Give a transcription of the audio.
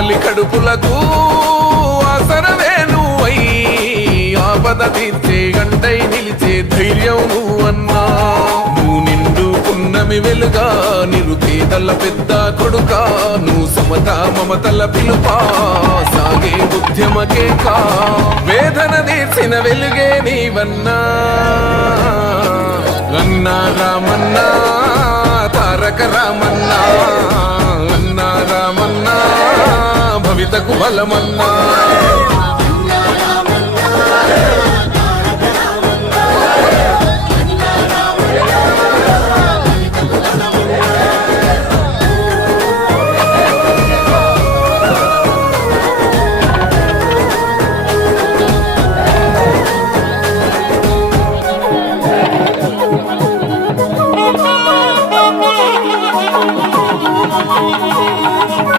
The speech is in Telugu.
ఆకలి కడుపులకు ఆసరవే నువ్వై ఆపద తీర్చే గంటై నిలిచే ధైర్యం నువ్వన్నా నువ్వు నిండు పున్నమి వెలుగా నిరుపేదల పెద్ద కొడుకా నువ్వు సమత మమతల పిలుపా సాగే ఉద్యమకే కా వేదన తీర్చిన వెలుగే నీవన్నా అన్నా రామన్నా తారక రామన్నా అన్నా రామన్నా భవితకు బలమన్నా